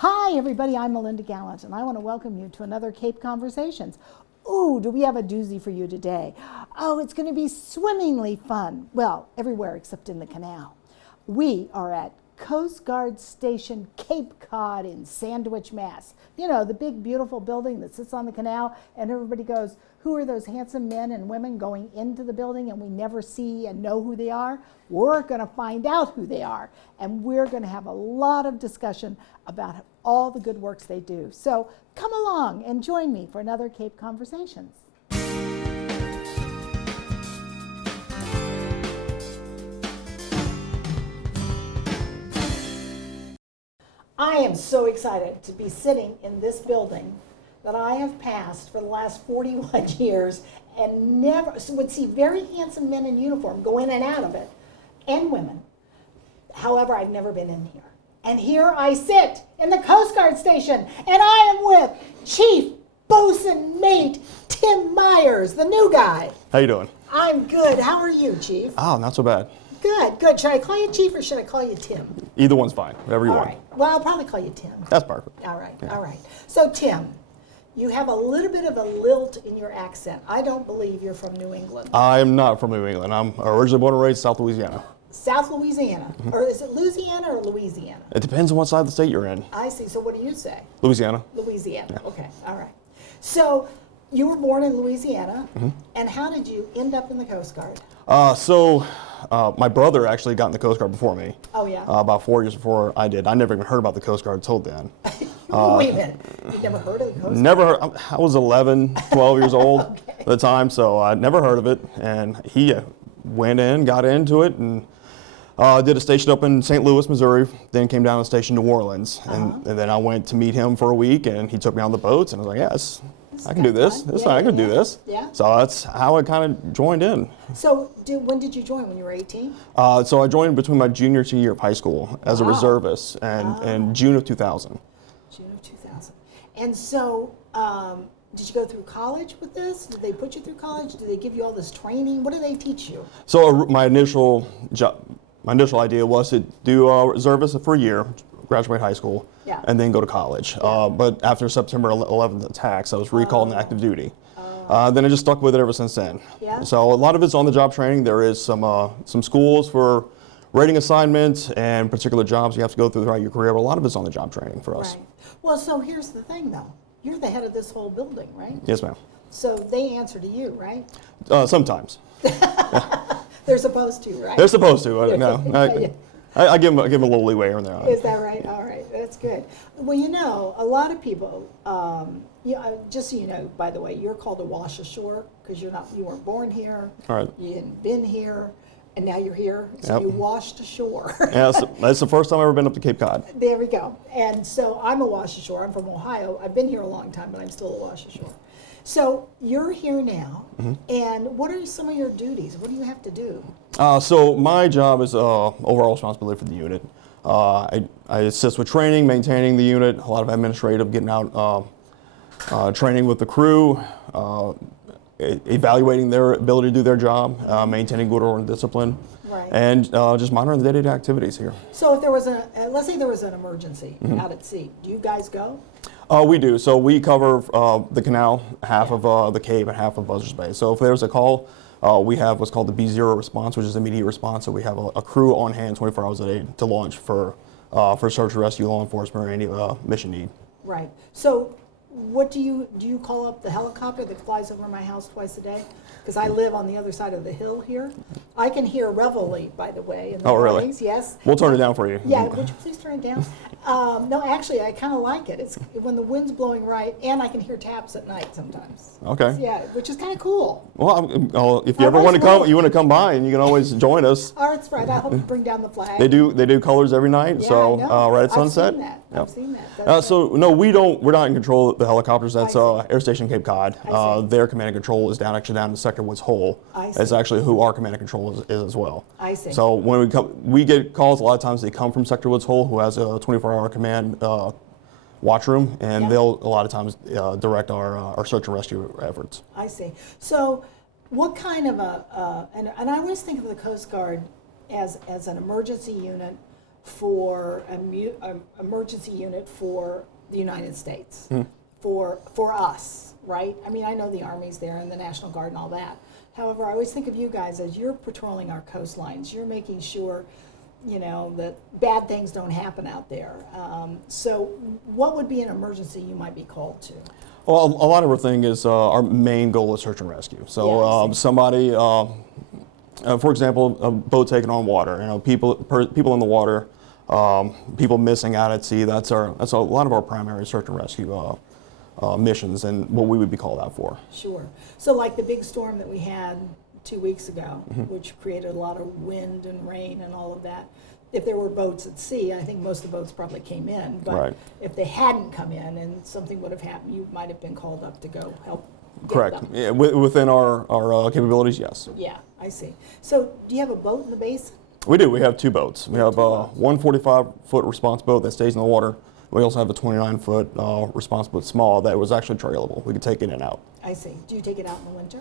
Hi everybody, I'm Melinda Gallant and I want to welcome you to another Cape Conversations. Ooh, do we have a doozy for you today? Oh, it's going to be swimmingly fun. Well, everywhere except in the canal. We are at Coast Guard Station Cape Cod in Sandwich, Mass. You know, the big beautiful building that sits on the canal, and everybody goes, who are those handsome men and women going into the building and we never see and know who they are? We're going to find out who they are, and we're going to have a lot of discussion about all the good works they do. So come along and join me for another Cape Conversations. I am so excited to be sitting in this building that I have passed for the last 41 years and never would see very handsome men in uniform go in and out of it, and women. However, I've never been in here. And here I sit in the Coast Guard station, and I am with Chief Bosun Mate Tim Myers, the new guy. How you doing? I'm good. How are you, Chief? Oh, not so bad. Good, good. Should I call you Chief or should I call you Tim? Either one's fine, whatever you want. All right. Well, I'll probably call you Tim. That's perfect. All right, Yeah. all right. So, Tim, you have a little bit of a lilt in your accent. I don't believe you're from New England. I'm not from New England. I'm originally born and raised in South Louisiana. South Louisiana. Or is it Louisiana or Louisiana? It depends on what side of the state you're in. I see. So what do you say? Louisiana. Louisiana. Yeah. Okay, all right. So you were born in Louisiana, and how did you end up in the Coast Guard? My brother actually got in the Coast Guard before me. Oh, yeah? About 4 years before I did. I never even heard about the Coast Guard until then. Wait a minute. You've never heard of the Coast Guard? Never heard. I was 11, 12 years old Okay. at the time, so I'd never heard of it. And he went in, got into it, and did a station up in St. Louis, Missouri, then came down to station New Orleans. And then I went to meet him for a week, and he took me on the boats, and I was like, yes, I can do this. This fine. I can do this. Yeah. So that's how I kind of joined in. So when did you join? When you were 18? So I joined between my junior and senior year of high school as a reservist, and in June of 2000. June of 2000. And so did you go through college with this? Did they put you through college? Did they give you all this training? What did they teach you? So my initial idea was to do reservist for a year, graduate high school, Yeah. and then go to college. But after September 11th attacks, I was recalled in active duty. Then I just stuck with it ever since then. Yeah. So a lot of it's on-the-job training. There is some schools for rating assignments and particular jobs you have to go through throughout your career, but a lot of it's on-the-job training for us. Right. Well, so here's the thing, though. You're the head of this whole building, right? Yes, ma'am. So they answer to you, right? Sometimes. They're supposed to, right? They're supposed to. No, Yeah. I give them a little leeway on there. Is that right? All right, that's good. Well, you know, a lot of people, just so you know, by the way, you're called a wash ashore because you weren't born here, All right. you hadn't been here, and now you're here, so Yep. you washed ashore. Yeah, that's the first time I've ever been up to Cape Cod. There we go. And so I'm a wash ashore. I'm from Ohio. I've been here a long time, but I'm still a wash ashore. So you're here now, and what are some of your duties? What do you have to do? So my job is overall responsibility for the unit. I assist with training, maintaining the unit, a lot of administrative, getting out, training with the crew, evaluating their ability to do their job, maintaining good order and discipline, Right. and just monitoring the day-to-day activities here. So if there was let's say there was an emergency out at sea, do you guys go? We do. So we cover the canal, half of the Cape, and half of Buzzards Bay. So if there's a call, we have what's called the B0 response, which is immediate response. So we have a crew on hand 24 hours a day to launch for search and rescue, law enforcement, or any mission need. Right. So what do you call up the helicopter that flies over my house twice a day? Because I live on the other side of the hill here. I can hear reveille, by the way, in the mornings. Really? Yes. We'll turn it down for you. Yeah, would you please turn it down? No, actually, I kind of like it. It's when the wind's blowing right, and I can hear taps at night sometimes. Okay. Yeah, which is kind of cool. Well, if you ever want to come, you want to come by, and you can always join us. Oh, that's right. I hope you bring down the flag. They do colors every night. Yeah, so I know. right at sunset. I've seen that. Yep. I've seen that. That's So no, we're not in control of the helicopters. That's I see. Air Station Cape Cod. I see. Their command and control is actually down in Sector Woods Hole. I see. That's actually who our command and control is as well. I see. So when we get calls. A lot of times they come from Sector Woods Hole, who has a 24-hour command watch room, and Yeah. they'll a lot of times direct our search and rescue efforts. I see. So what kind of and I always think of the Coast Guard as an emergency unit for an emergency unit for the United States, for us, right? I mean, I know the Army's there and the National Guard and all that. However, I always think of you guys as you're patrolling our coastlines. You're making sure, you know, that bad things don't happen out there. So what would be an emergency you might be called to? Well, a lot of our thing is our main goal is search and rescue. So somebody, for example, a boat taking on water, you know, people in the water, people missing out at sea. That's a lot of our primary search and rescue missions and what we would be called out for. Sure. So like the big storm that we had 2 weeks ago, which created a lot of wind and rain and all of that. If there were boats at sea, I think most of the boats probably came in. But if they hadn't come in and something would have happened, you might have been called up to go help. Correct. Yeah, within our capabilities, yes. Yeah, I see. So do you have a boat in the basin? We do. We have 2 boats. We have one 45-foot response boat that stays in the water. We also have a 29-foot response boat, small, that was actually trailable. We could take it in and out. I see. Do you take it out in the winter?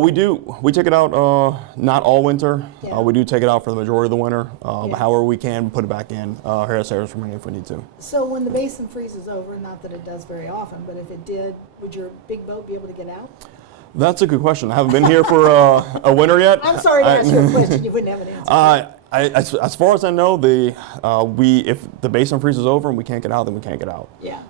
We do. We take it out not all winter. Yeah. We do take it out for the majority of the winter. However, we can put it back in here at Sarah's Marine if we need to. So when the basin freezes over, not that it does very often, but if it did, would your big boat be able to get out? That's a good question. I haven't been here for a winter yet. I'm sorry to ask you a question you wouldn't have an answer. As far as I know, if the basin freezes over and we can't get out, then we can't get out. Yeah.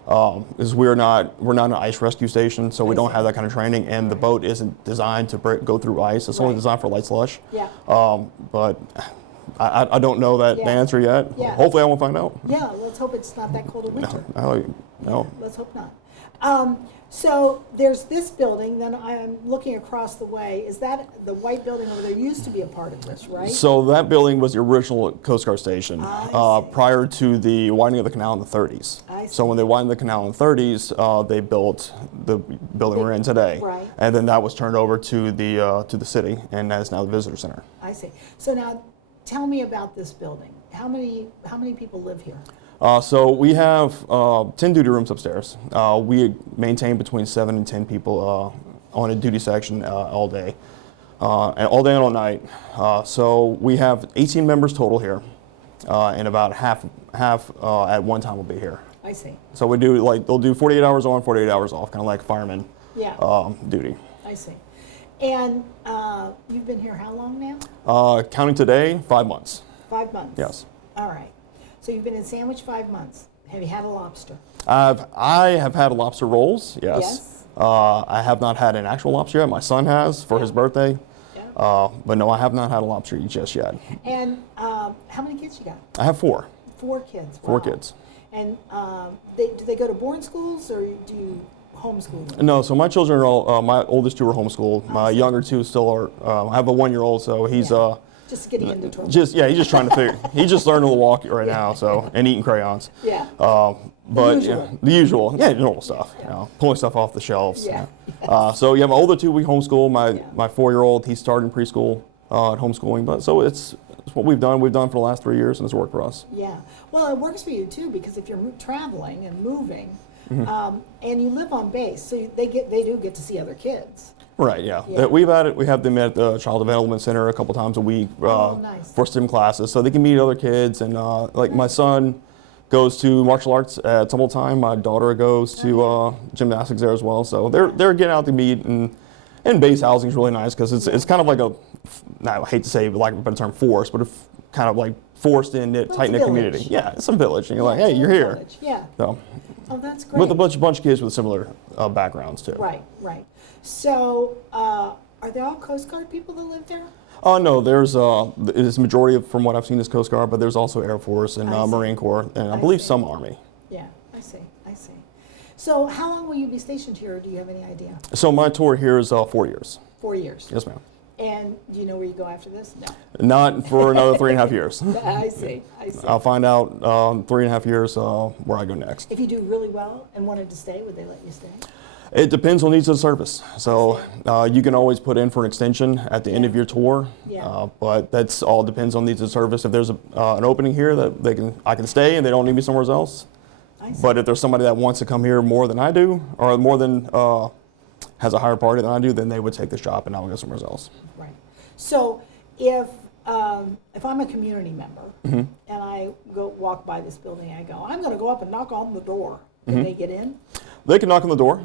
Because we're not an ice rescue station, so we don't have that kind of training, and the boat isn't designed to go through ice. It's only designed for light slush. Yeah. But I don't know the answer yet. Yeah. Hopefully, I won't find out. Yeah. Let's hope it's not that cold a winter. No. Let's hope not. So there's this building, then I'm looking across the way. Is that the white building over there used to be a part of this, right? So that building was the original Coast Guard station prior to the widening of the canal in the 30s. So when they widened the canal in the 30s, they built the building we're in today. Right. And then that was turned over to the city, and that is now the visitor center. I see. So now tell me about this building. How many people live here? So we have 10 duty rooms upstairs. We maintain between 7 and 10 people on a duty section all day, and all day and all night. So we have 18 members total here, and about half at one time will be here. I see. So we do they'll do 48 hours on, 48 hours off, kind of like fireman duty. I see. And you've been here how long now? Counting today, 5 months. 5 months. Yes. All right. So you've been in Sandwich 5 months. Have you had a lobster? I have had lobster rolls, yes. Yes. I have not had an actual lobster yet. My son has for his birthday. Yeah. But no, I have not had a lobster just yet. And how many kids you got? I have 4. 4 kids. Four Wow. kids. And do they go to boarding schools or do you homeschool them? No, so my children are all, my oldest 2 are homeschooled. My younger 2 still are, I have a 1-year-old, so he's just getting into trouble. he's just trying to figure, he's just learning to walk right now, so, and eating crayons. Yeah. But usual. the usual, normal stuff, pulling stuff off the shelves. Yeah. So my older 2 we homeschool. My 4-year-old, he's starting preschool at homeschooling. But so it's what we've done. We've done for the last 3 years, and it's worked for us. Yeah. Well, it works for you too because if you're traveling and moving, and you live on base, so they do get to see other kids. Right. Yeah. We have them at the Child Development Center a couple times a week nice. for STEM classes, so they can meet other kids. And my son goes to martial arts at some time. My daughter goes to gymnastics there as well. So they're getting out to meet, and base housing is really nice because it's kind of like I hate to say, like a better term, forced, but kind of like forced in tight knit community. Yeah, it's a village, and you're like, hey, you're here. Village. Yeah. So, oh, that's great. with a bunch of kids with similar backgrounds too. Right. So, are they all Coast Guard people that live there? No, there's a majority from what I've seen is Coast Guard, but there's also Air Force and Marine Corps, and I believe some Army. Yeah, I see. So how long will you be stationed here, or do you have any idea? So my tour here is 4 years. 4 years. Yes, ma'am. And do you know where you go after this? No. Not for another 3.5 years. I see. I'll find out 3.5 years where I go next. If you do really well and wanted to stay, would they let you stay? It depends on needs of the service. So you can always put in for an extension at the end of your tour, but that's all depends on needs of service. If there's an opening here that I can stay and they don't need me somewhere else. But if there's somebody that wants to come here more than I do, or more than has a higher priority than I do, then they would take this job and I would go somewhere else. Right. So if if I'm a community member and I go walk by this building, I go, I'm going to go up and knock on the door. Can they get in? They can knock on the door.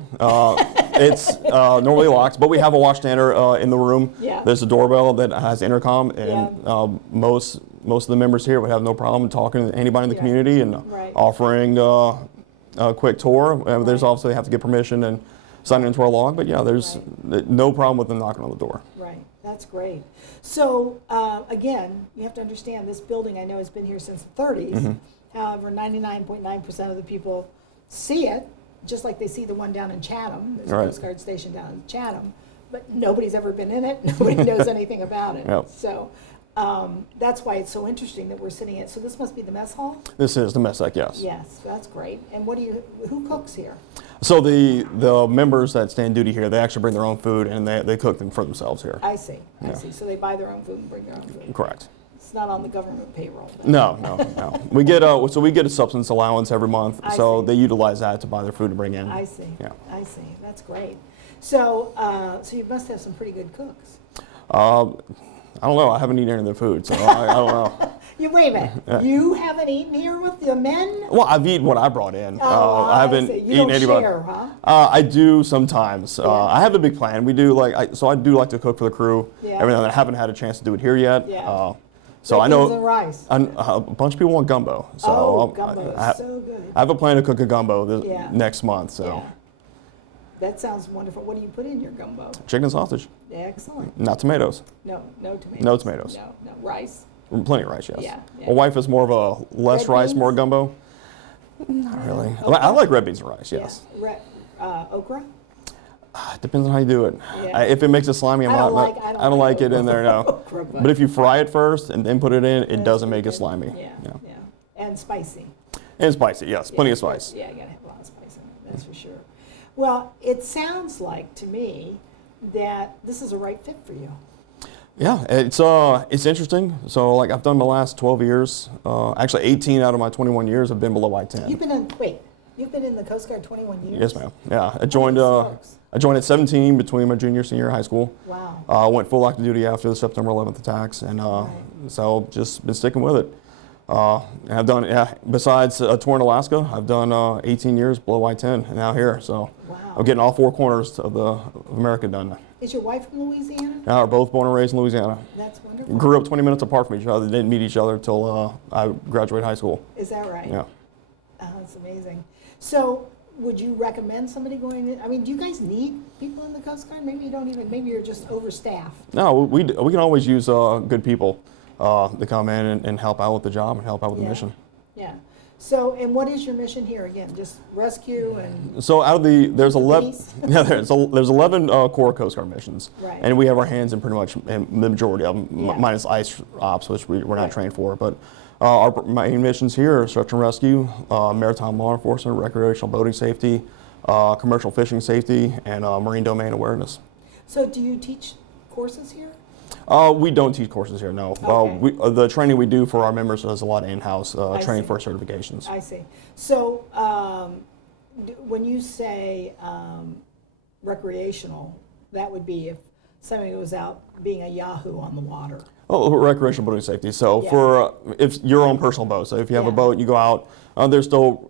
It's normally locked, but we have a watchstander in the room. Yeah. There's a doorbell that has intercom, and most of the members here would have no problem talking to anybody in the community and offering a quick tour. There's obviously they have to get permission and sign into our log, but yeah, there's no problem with them knocking on the door. Right. That's great. So again, you have to understand this building I know has been here since the 30s. However, 99.9% of the people see it, just like they see the one down in Chatham. There's a Coast Guard station down in Chatham, but nobody's ever been in it. Nobody knows anything about it. Yep. So that's why it's so interesting that we're sitting at. So this must be the mess hall? This is the mess deck, yes. Yes, that's great. And who cooks here? So the members that stand duty here, they actually bring their own food and they cook them for themselves here. I see. I see. So they buy their own food and bring their own food. Correct. It's not on the government payroll. No. We get a substance allowance every month, so they utilize that to buy their food to bring in. I see. Yeah. I see. That's great. So so you must have some pretty good cooks. I don't know. I haven't eaten any of their food, so I don't know. Wait a minute. You haven't eaten here with the men? Well, I've eaten what I brought in. I haven't see. eaten anybody. Share, huh? I do sometimes. I have a big plan. We do I do like to cook for the crew. Yeah. Every now and then. I haven't had a chance to do it here yet. Yeah. So I Beans know and rice. a bunch of people want gumbo. So gumbo is so good. I have a plan to cook a gumbo next month. So. Yeah. That sounds wonderful. What do you put in your gumbo? Chicken and sausage. Excellent. Not tomatoes. No tomatoes. No tomatoes. No rice. Plenty of rice, yes. Yeah. My wife is more of a less Red rice, beans? more gumbo. Not really. Okay. I like red beans and rice, yes. Yeah. Okra? Depends on how you do it. Yeah. If it makes it slimy, I don't like it in there, no. Okra, But if you fry it first and then put it in, it doesn't make it slimy. Yeah. And spicy. And spicy, yes. Plenty of spice. Yeah, you gotta have a lot of spice in it, that's for sure. Well, it sounds like to me that this is a right fit for you. Yeah, it's interesting. So I've done my last 12 years. Actually 18 out of my 21 years have been below I-10. You've been in the Coast Guard 21 years? Yes, ma'am. Yeah, I joined at 17 between my junior and senior high school. Wow. Went full active duty after the September 11th attacks, and so just been sticking with it. And I've done, besides a tour in Alaska, I've done 18 years below I-10 and now here. So I'm getting all four corners of America done. Is your wife from Louisiana? We're both born and raised in Louisiana. That's wonderful. Grew up 20 minutes apart from each other. Didn't meet each other until I graduated high school. Is that right? Yeah. That's amazing. So would you recommend somebody going in? I mean, do you guys need people in the Coast Guard? Maybe you don't even, maybe you're just overstaffed. No, we can always use good people to come in and help out with the job and help out with the mission. Yeah. So, and what is your mission here again? Just rescue and... So out of there's 11, there's 11 core Coast Guard missions. Right. And we have our hands in pretty much the majority of them, minus ICE ops, which we're not trained for. But our main missions here are search and rescue, maritime law enforcement, recreational boating safety, commercial fishing safety, and marine domain awareness. So do you teach courses here? We don't teach courses here, no. Okay. The training we do for our members is a lot of in-house training for certifications. I see. So when you say recreational, that would be if somebody was out being a Yahoo on the water. Oh, recreational boating safety. So for if your own personal boat, so if you have a boat, you go out, there's still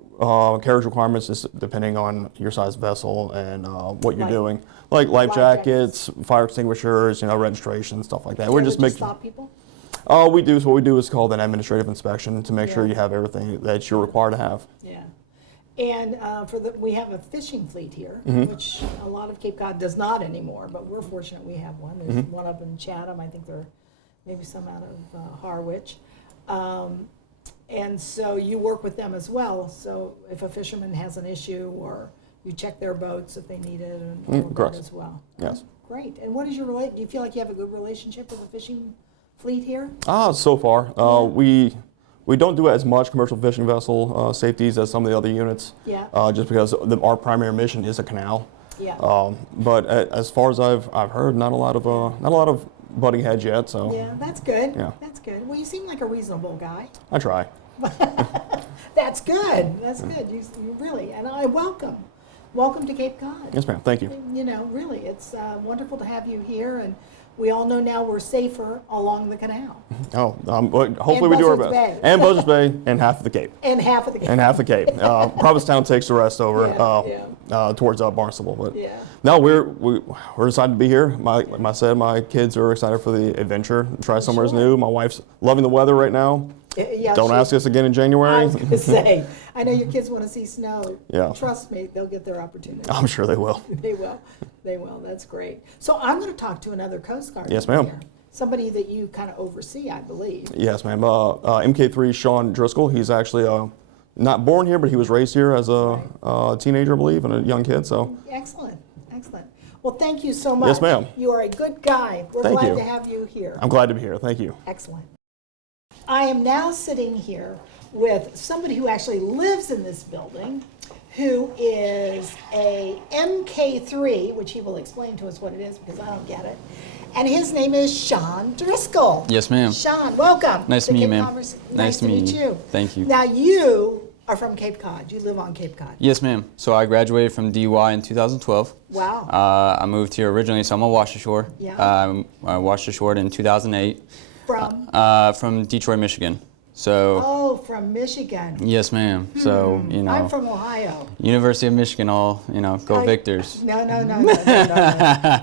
carriage requirements just depending on your size vessel and what you're doing. Like life jackets, fire extinguishers, registration, stuff like that. We're just making. Stop people? We do. So what we do is called an administrative inspection to make sure you have everything that you're required to have. Yeah. And we have a fishing fleet here, which a lot of Cape Cod does not anymore, but we're fortunate we have one. There's one up in Chatham. I think there are maybe some out of Harwich. And so you work with them as well. So if a fisherman has an issue, or you check their boats if they need it, and all of that as well. Yes. Great. And what is your do you feel like you have a good relationship with the fishing fleet here? So far, we don't do as much commercial fishing vessel safeties as some of the other units. Yeah. Just because our primary mission is a canal. Yeah. But as far as I've heard, not a lot of butting heads yet. So. Yeah, that's good. Yeah. That's good. Well, you seem like a reasonable guy. I try. That's good. That's good. You really, and I welcome to Cape Cod. Yes, ma'am. Thank you. Really, it's wonderful to have you here, and We all know now we're safer along the canal. Oh, but hopefully we do our Buzzards best. Bay. And Buzzards Bay and half of the Cape. And half of the And half the Cape. Provincetown takes the rest over Yeah, towards Barnstable. But Yeah. no, we're excited to be here. Like I said, my kids are excited for the adventure, try somewhere new. My wife's loving the weather right now. Yeah, Don't ask us again in January. I was going to say, I know your kids want to see snow. Yeah. Trust me, they'll get their opportunity. I'm sure they will. They will. They will. That's great. So I'm going to talk to another Coast Guard. Yes, ma'am. here. Somebody that you kind of oversee, I believe. Yes, ma'am. MK3 Sean Driscoll. He's actually not born here, but he was raised here as a teenager, I believe, and a young kid. So. Excellent. Excellent. Well, thank you so much. Yes, ma'am. You are a good guy. We're Thank glad you. to have you here. I'm glad to be here. Thank you. Excellent. I am now sitting here with somebody who actually lives in this building, who is a MK3, which he will explain to us what it is because I don't get it. And his name is Sean Driscoll. Yes, ma'am. Sean, welcome. Nice to meet you, ma'am. Nice to meet you. Thank you. Now you are from Cape Cod. You live on Cape Cod. Yes, ma'am. So I graduated from DY in 2012. Wow. I moved here originally, so I'm a washed ashore. Yeah. I washed ashore in 2008 From Detroit, Michigan. So from Michigan. yes, ma'am. So I'm from Ohio. University of Michigan, go Victors. No.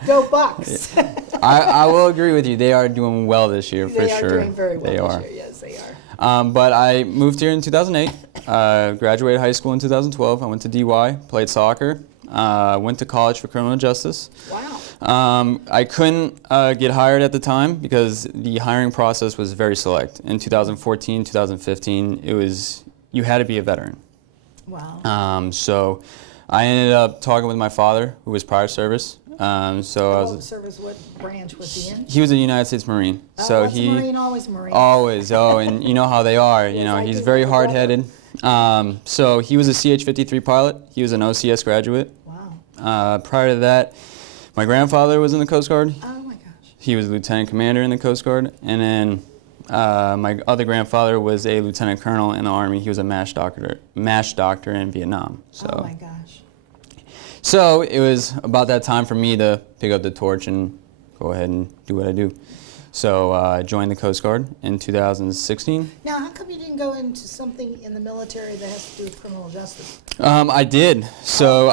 Go Bucks. I will agree with you. They are doing well this year for They sure. are doing very well They this are. year. Yes, they are. But I moved here in 2008, graduated high school in 2012. I went to DY, played soccer, went to college for criminal justice. Wow. I couldn't get hired at the time because the hiring process was very select. In 2014, 2015, you had to be a veteran. Wow. So I ended up talking with my father, who was prior service. Service, what branch was he in? He was a United States Marine. So Once a Marine, always Marine. Always, and you know how they are. I He's do. very hard-headed. So he was a CH-53 pilot. He was an OCS graduate. Wow. Prior to that, my grandfather was in the Coast Guard. Oh my gosh. He was a lieutenant commander in the Coast Guard. And then my other grandfather was a lieutenant colonel in the Army. He was a MASH doctor in Vietnam. So. Oh my gosh. So it was about that time for me to pick up the torch and go ahead and do what I do. So I joined the Coast Guard in 2016. Now, how come you didn't go into something in the military that has to do with criminal justice? I did. So,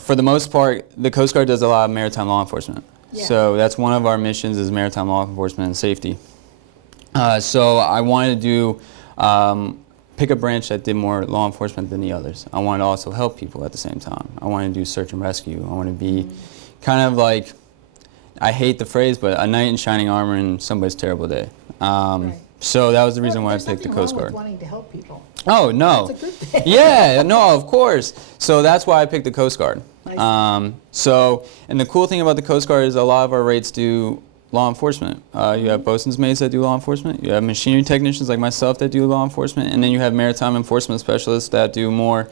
for the most part, the Coast Guard does a lot of maritime law enforcement. Yeah. So that's one of our missions is maritime law enforcement and safety. So I wanted to do, pick a branch that did more law enforcement than the others. I wanted to also help people at the same time. I wanted to do search and rescue. I want to be kind of like, I hate the phrase, but a knight in shining armor in somebody's terrible day. Right. So that was the reason why I There's picked the nothing Coast wrong Guard. with wanting to help people. Oh, no. That's a good thing. Yeah, no, of course. So that's why I picked the Coast Guard. I see. And the cool thing about the Coast Guard is a lot of our rates do law enforcement. You have bosun's mates that do law enforcement. You have machinery technicians like myself that do law enforcement. And then you have maritime enforcement specialists that do more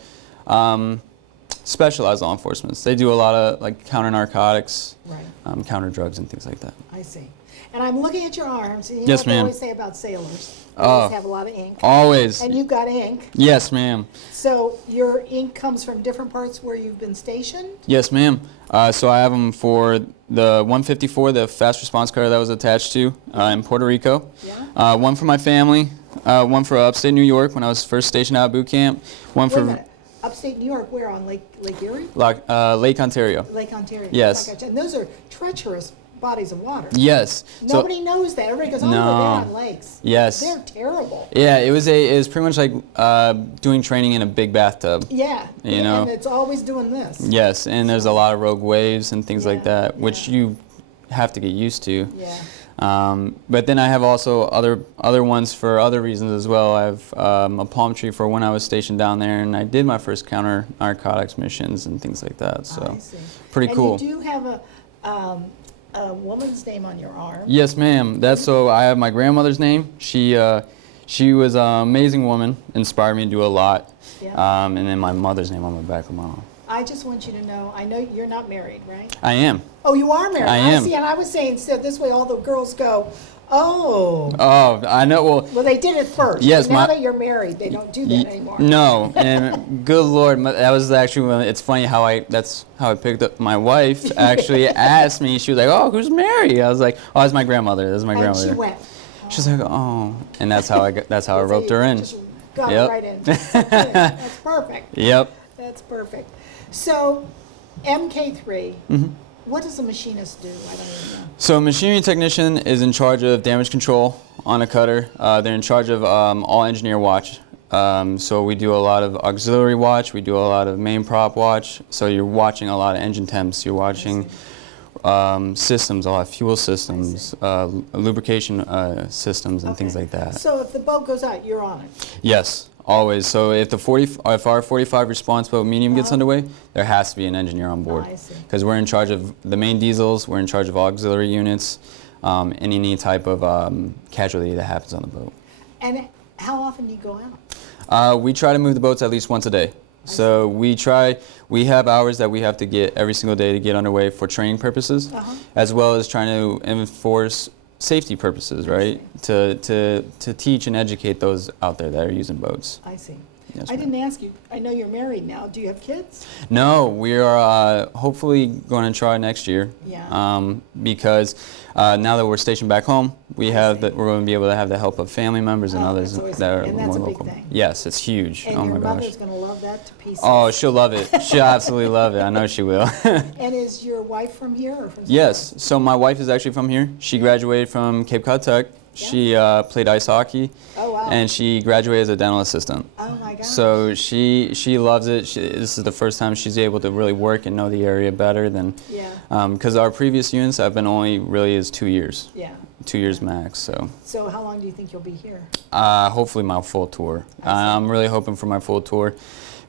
specialized law enforcement. They do a lot of like counter narcotics, Right. counter drugs and things like that. I see. And I'm looking at your arms. And you know Yes, what they ma'am. always say about sailors? They always have a lot of ink. Always. And you've got ink. Yes, ma'am. So your ink comes from different parts where you've been stationed? Yes, ma'am. So I have them for the 154, the fast response car that was attached to in Puerto Rico. Yeah. One for my family, one for upstate New York when I was first stationed out at boot camp. One Wait a for minute. Upstate New York, where on Lake Erie? Lake Ontario. Lake Ontario. Yes. I gotcha. And those are treacherous bodies of water. Yes. Nobody knows that. Everybody goes, oh, No. they're on lakes. Yes. They're terrible. Yeah, it was pretty much like doing training in a big bathtub. Yeah. You know? And it's always doing this. Yes, and there's a lot of rogue waves and things like Yeah, that, which you have to get used to. Yeah. But then I have also other ones for other reasons as well. I have a palm tree for when I was stationed down there, and I did my first counter narcotics missions and things like that. So I see. pretty cool. And you do have a woman's name on your arm. Yes, ma'am. So I have my grandmother's name. She was an amazing woman, inspired me to do a lot. Yeah. And then my mother's name on the back of my arm. I just want you to know, I know you're not married, right? I am. Oh, you are married. I am. See, and I was saying, so this way all the girls go, Oh. Oh, I know. Well, they did it first. Yes, Now my- that you're married, they don't do that anymore. No, and good Lord, that was actually it's funny that's how I picked up my wife. Actually asked me, she was like, "Oh, who's Mary?" I was like, "Oh, that's my grandmother. That's my And grandmother." she went. She's like, "Oh," and that's how I roped her in. Just got Yep. her right in. That's so cute. That's perfect. Yep. That's perfect. So, MK3, Mm-hmm. what does a machinist do? I don't even know. So a machinery technician is in charge of damage control on a cutter. They're in charge of all engineer watch. So we do a lot of auxiliary watch. We do a lot of main prop watch. So you're watching a lot of engine temps. You're watching systems, a lot of fuel systems, lubrication systems, and things Okay. like that. So if the boat goes out, you're on it. Yes, always. So if our 45 response boat medium gets underway, there has to be an engineer on board. I see. Because we're in charge of the main diesels, we're in charge of auxiliary units, and any type of casualty that happens on the boat. And how often do you go out? We try to move the boats at least once a day. So we have hours that we have to get every single day to get underway for training purposes, as well as trying to enforce safety purposes, right? To teach and educate those out there that are using boats. I see. Yes, I ma'am. didn't ask you. I know you're married now. Do you have kids? No, we are hopefully going to try next year. Yeah. Because now that we're stationed back home, we're going to be able to have the help of family members and Oh, others that's always that are good. And that's more a big local. thing. Yes, it's huge. And oh your my mother's gosh. going to love that to pieces. Oh, she'll love it. She'll absolutely love it. I know she will. And is your wife from here or from Yes. So my wife is actually from here. She graduated from Cape Cod Tech. She played ice hockey. Oh, wow. And she graduated as a dental assistant. Oh, my gosh. So she loves it. This is the first time she's able to really work and know the area better than. Yeah. Because our previous units I've been only really is 2 years. Yeah. 2 years max. So how long do you think you'll be here? Hopefully my full tour. I'm really hoping for my full tour,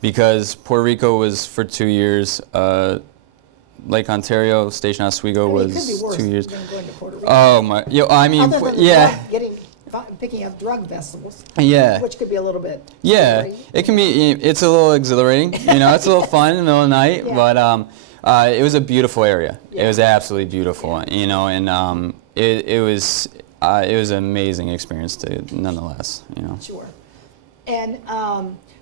because Puerto Rico was for 2 years. Lake Ontario, Station Oswego I mean, it could be was worse 2 years. than going to Puerto Rico. Oh my! I mean, Other than the yeah. picking up drug vessels, Yeah. which could be a little bit. Yeah, scary. it can be. It's a little exhilarating, it's a little fun in the middle of the night. Yeah. But it was a beautiful area. Yeah. It was absolutely beautiful, and it was an amazing experience nonetheless. Sure. And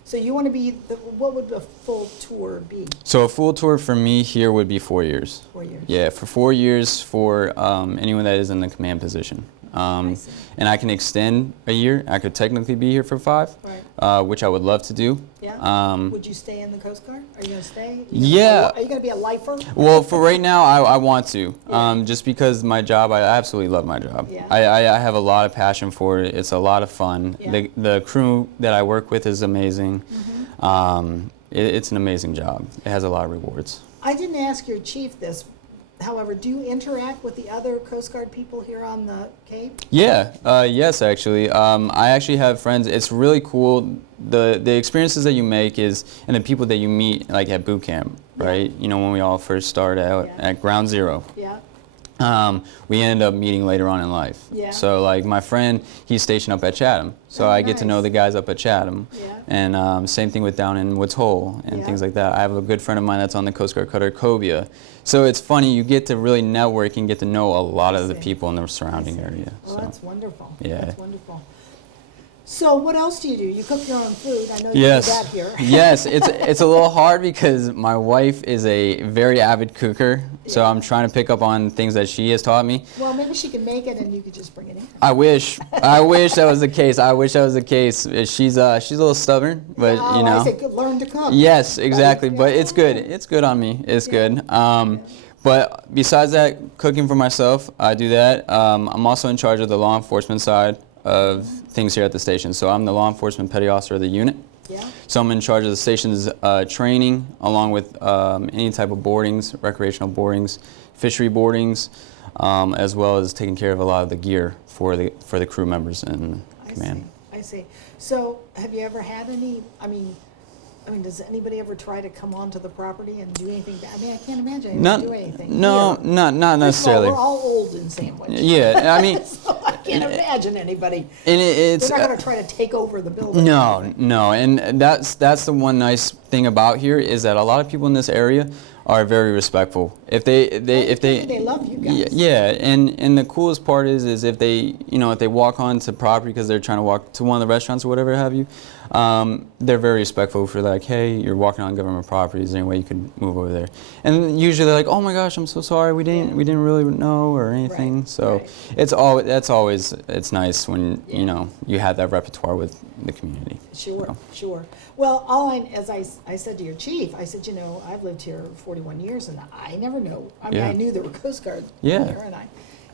so you want to be, what would a full tour be? So a full tour for me here would be 4 years. 4 years. Yeah, for 4 years for anyone that is in the command position. I see. And I can extend a year. I could technically be here for 5, Right. which I would love to do. Yeah. Would you stay in the Coast Guard? Are you going to stay? Yeah. Are you going to be a lifer? Well, for right now, I want to, Yeah. just because my job, I absolutely love my job. Yeah. I have a lot of passion for it. It's a lot of fun. Yeah. The crew that I work with is amazing. It's an amazing job. It has a lot of rewards. I didn't ask your chief this. However, do you interact with the other Coast Guard people here on the Cape? Yeah, yes, actually. I actually have friends. It's really cool. The experiences that you make and the people that you meet, like at boot camp, right? When we all first started out at Ground Zero. Yeah. We ended up meeting later on in life. Yeah. So like my friend, he's stationed up at Chatham. So Oh, I get to know nice. the guys up at Chatham. Yeah. And same thing with down in Woods Hole and Yeah. things like that. I have a good friend of mine that's on the Coast Guard cutter Cobia. So it's funny, you get to really network and get to know a lot of the see. people in the surrounding area. Well, So. that's wonderful. Yeah. That's wonderful. So what else do you do? You cook your own food. I know you Yes. do that here. Yes, it's a little hard because my wife is a very avid cooker, so Yeah. I'm trying to pick up on things that she has taught me. Well, maybe she can make it and you could just bring it in. I wish that was the case. I wish that was the case. She's a little stubborn, but Oh, I say learn to cook. Yes, exactly. Right? But it's good. Yeah. It's good on me. It's Yeah. good. But besides that, cooking for myself, I do that. I'm also in charge of the law enforcement side of things here at the station. So I'm the law enforcement petty officer of the unit. Yeah. So I'm in charge of the station's training, along with any type of boardings, recreational boardings, fishery boardings, as well as taking care of a lot of the gear for the crew members in command. I see. So have you ever had any, I mean, does anybody ever try to come onto the property and do anything? I mean, I can't imagine anyone do anything. No, here. not First of all, necessarily. we're all old in Sandwich. Yeah, I mean, So I can't can't imagine anybody. And it's They're not going to try to take over the building. no, and that's the one nice thing about here is that a lot of people in this area are very respectful. If they love you guys. Yeah, and the coolest part is if they if they walk onto property because they're trying to walk to one of the restaurants or whatever have you, they're very respectful for like, hey, you're walking on government property. Is there any way you could move over there? And usually they're like, oh my gosh, I'm so sorry, we didn't really know or anything. Right, So right. it's always nice when you have that repertoire with the community. Sure, sure. Well, as I said to your chief, I said, I've lived here 41 years, and I never know. I mean, Yeah. I knew there were Coast Guard Yeah. here, and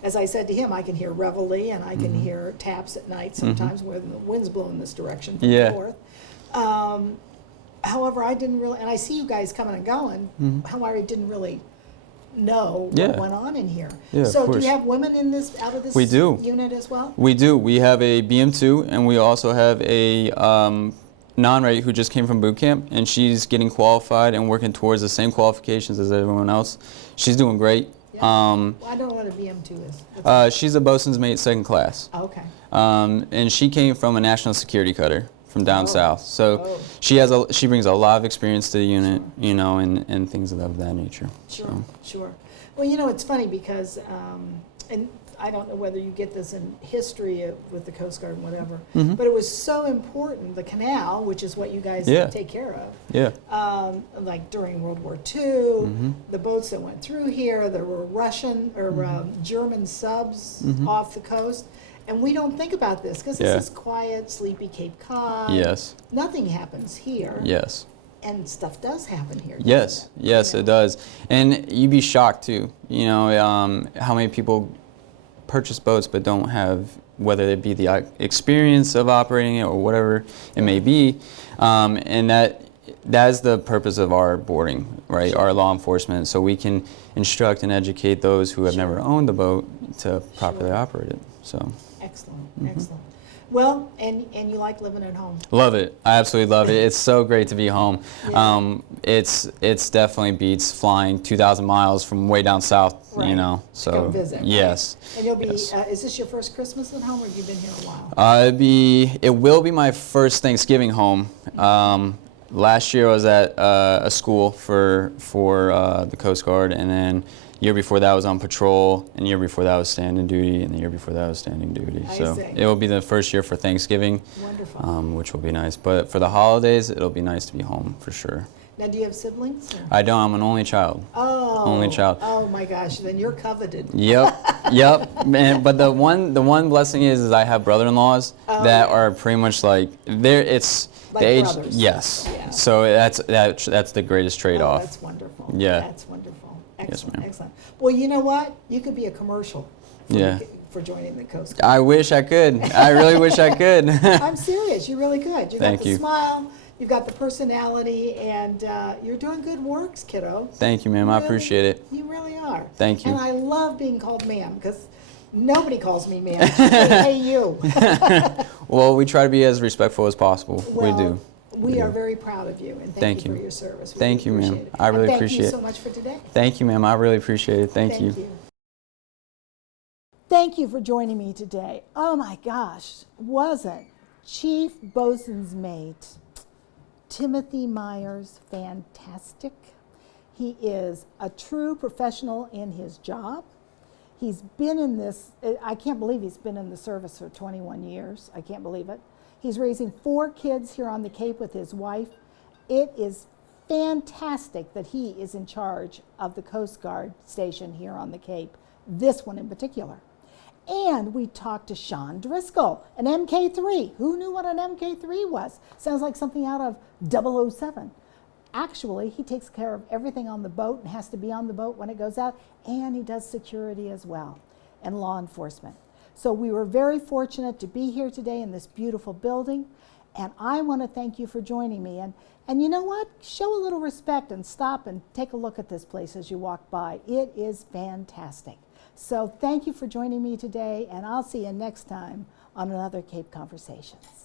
as I said to him, I can hear reveille, and I can hear taps at night sometimes when the wind's blowing this direction from Yeah. the north. However, I didn't really, and I see you guys coming and going, however, I didn't really know what Yeah. went on in here. Yeah, of So do course. you have women out of this We do. unit as well? We do. We have a BM2, and we also have a non-rate who just came from boot camp, and she's getting qualified and working towards the same qualifications as everyone else. She's doing great. Yeah. Well, I don't know what a BM2 is. She's a bosun's mate, second class. Okay. And she came from a national security cutter from down Oh. south. So Oh. she brings a lot of experience to the unit, and things of that nature. Sure, So. sure. Well, it's funny because, and I don't know whether you get this in history with the Coast Guard and whatever, but it was so important, the canal, which is what you guys Yeah. take care of, Yeah. like during World War II, the boats that went through here, there were Russian or German subs off the coast. And we don't think about this because Yeah. this is quiet, sleepy Cape Cod. Yes. Nothing happens here. Yes. And stuff does happen here. doesn't Yes, it? yes, Yeah. it does. And you'd be shocked too, how many people purchase boats but don't have, whether it be the experience of operating it or whatever it may be. And that is the purpose of our boarding, right? Our law enforcement, so we can instruct and educate those who have never owned a boat to properly operate it. So. Excellent, excellent. Well, and you like living at home. Love it. I absolutely love it. It's so great to be home. Yeah. It's definitely beats flying 2,000 miles from way down south, Right. So Go visit, right? yes. And you'll be, Yes. is this your first Christmas at home or have you been here a while? It will be my first Thanksgiving home. Last year I was at a school for the Coast Guard, and then year before that I was on patrol, and year before that I was standing duty, and the year before that I was standing duty. I So see. it will be the first year for Thanksgiving, Wonderful. which will be nice. But for the holidays, it'll be nice to be home for sure. Now, do you have siblings? Or? I don't. I'm an only child. Oh. Only child. Oh my gosh, then you're coveted. Yep. Man, but the one blessing is I have brother-in-laws that are pretty much like it's Like the age. brothers. Yes. Yeah. So that's the greatest Oh, trade-off. that's wonderful. Yeah. That's wonderful. Yes, Excellent, ma'am. excellent. Well, you know what? You could be a commercial for, Yeah. for joining the Coast Guard. I wish I could. I really wish I could. I'm serious. You really could. You got Thank the you. smile, you've got the personality, and you're doing good works, kiddo. Thank you, ma'am. I Really- appreciate it. You really are. Thank you. And I love being called ma'am because nobody calls me ma'am. Hey, you. Well, we try to be as respectful as possible. Well, we do. We are very proud of you, and thank you for your service. We Thank really you, ma'am. appreciate it. I really And appreciate Thank it. you so much for today. Thank you, ma'am. I really appreciate it. Thank you. Thank you for joining me today. Oh my gosh, wasn't Chief Bosun's mate Timothy Myers fantastic? He is a true professional in his job. He's been in this, I can't believe he's been in the service for 21 years. I can't believe it. He's raising 4 kids here on the Cape with his wife. It is fantastic that he is in charge of the Coast Guard station here on the Cape, this one in particular. And we talked to Sean Driscoll, an MK3. Who knew what an MK3 was? Sounds like something out of 007. Actually, he takes care of everything on the boat and has to be on the boat when it goes out, and he does security as well and law enforcement. So we were very fortunate to be here today in this beautiful building, and I want to thank you for joining me. And you know what? Show a little respect and stop and take a look at this place as you walk by. It is fantastic. So thank you for joining me today, and I'll see you next time on another Cape Conversations.